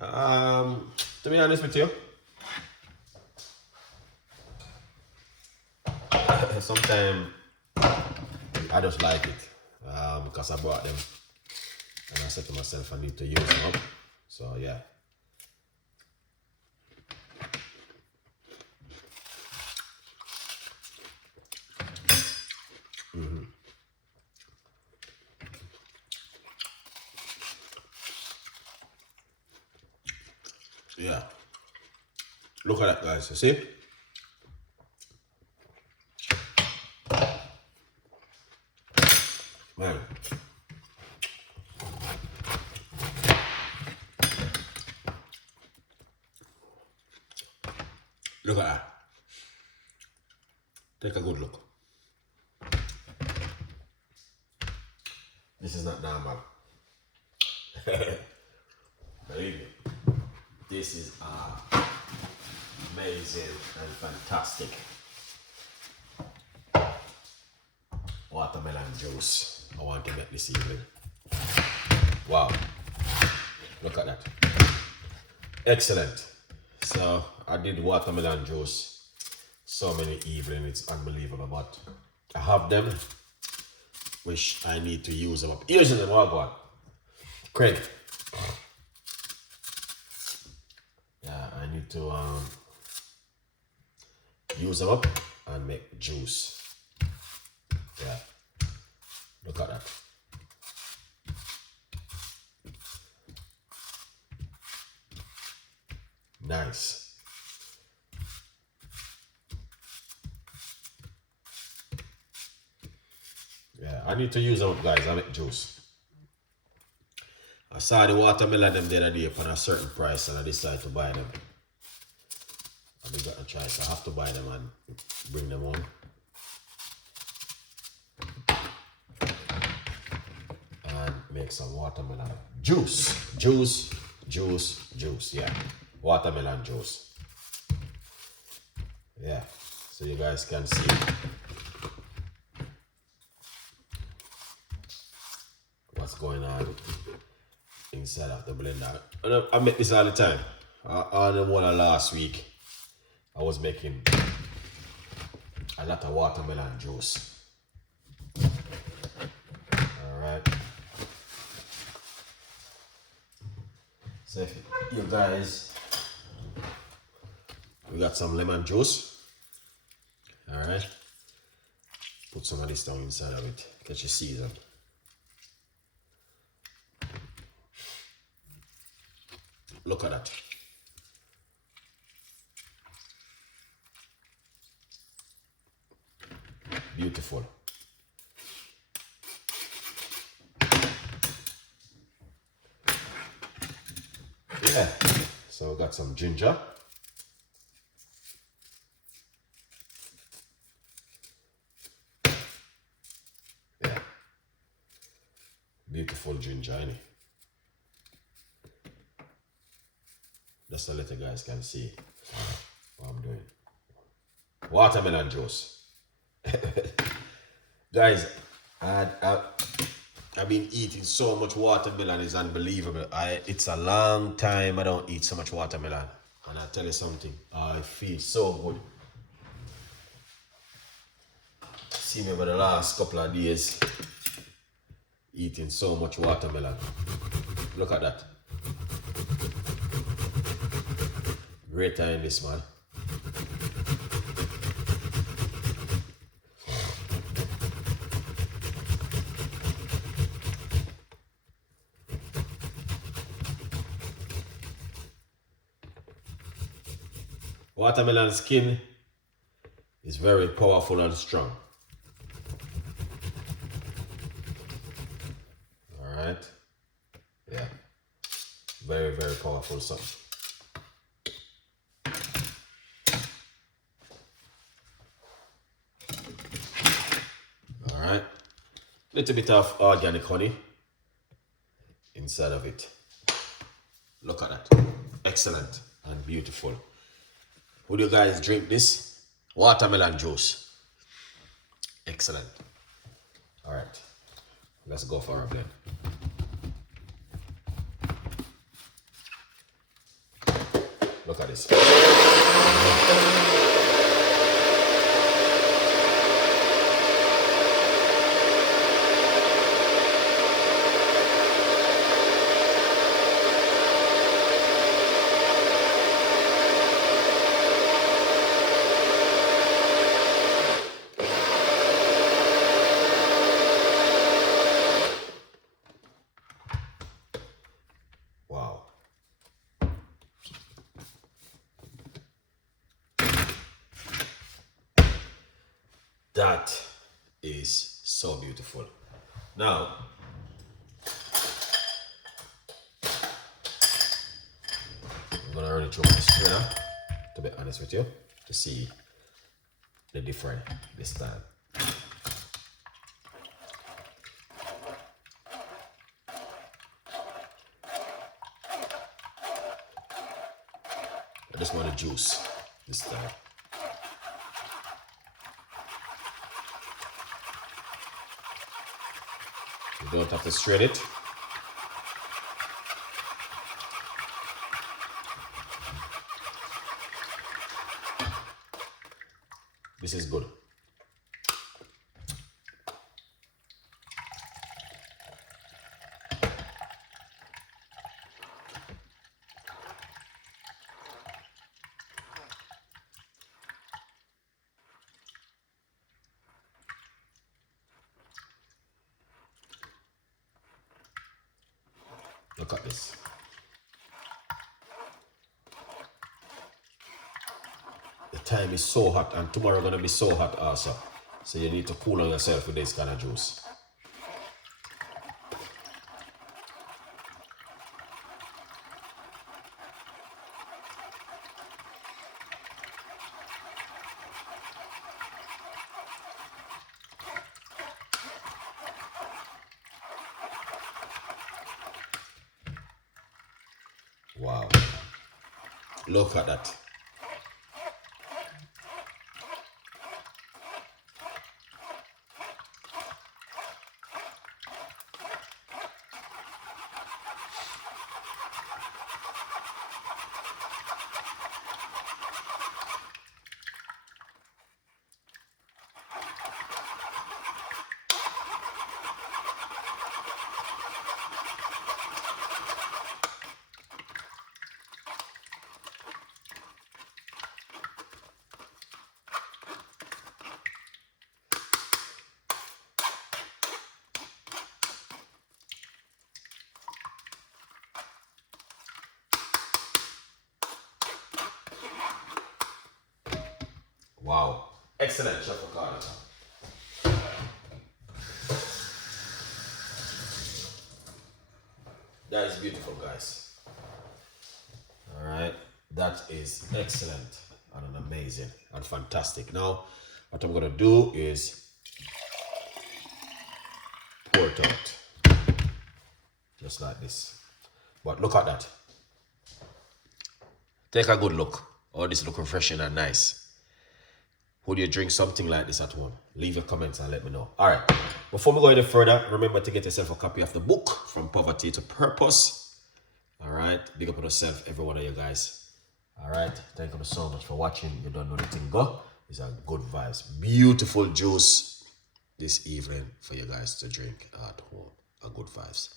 To be honest with you, sometimes I just like it because I bought them and I said to myself I need to use them up. So yeah. Yeah. Look at that, guys. You see? Man. Look at that. Take a good look. This is not normal. Believe me. This is amazing and fantastic watermelon juice I want to make this evening. Wow. Look at that. Excellent. So I did watermelon juice so many evenings, it's unbelievable, but I have them which I need to use them up. Using them all gone. Craig. Yeah, I need to use them up and make juice. Yeah. Look at that. Nice. Yeah, I need to use them up, guys. I make juice. I saw the watermelon them the other day for a certain price and I decided to buy them. I got a choice. I have to buy them and bring them home. And make some watermelon juice. Juice. Yeah. Watermelon juice. Yeah. So you guys can see. What's going on inside of the blender. And I make this all the time. On the one last week, I was making a lot of watermelon juice. Alright. So if you guys, we got some lemon juice. Alright. Put some of this down inside of it. Get your season. Look at that. Beautiful. Yeah. So we got some ginger. Yeah. Beautiful ginger, innit? Just so that you guys can see what I'm doing. Watermelon juice. Guys, I've been eating so much watermelon, it's unbelievable. It's a long time I don't eat so much watermelon. And I tell you something, I feel so good. See me over the last couple of days eating so much watermelon. Look at that. Great time this, man. Watermelon skin is very powerful and strong. Alright. Yeah. Very, very powerful stuff. Alright. Little bit of organic honey inside of it. Look at that. Excellent and beautiful. Would you guys drink this? Watermelon juice. Excellent. Alright. Let's go for a blend. Look at this. Wow. That is so beautiful. Now, I'm gonna run it through my strainer, to be honest with you, to see the difference this time. I just want the juice this time. You don't have to strain it. This is good. Look at this. The time is so hot, and tomorrow gonna be so hot also. So you need to cool on yourself with this kind of juice. Wow. Look at that. Wow. Excellent, Chef Ricardo. That is beautiful, guys. All right. That is excellent and amazing and fantastic. Now, what I'm going to do is pour it out. Just like this. But look at that. Take a good look. Oh, this look refreshing and nice. Would you drink something like this at home? Leave your comments and let me know. All right. Before we go any further, remember to get yourself a copy of the book, From Poverty to Purpose. All right. Big up on yourself, every one of you guys. All right. Thank you so much for watching. You don't know anything, go. These are good vibes. Beautiful juice this evening for you guys to drink at home. Good vibes.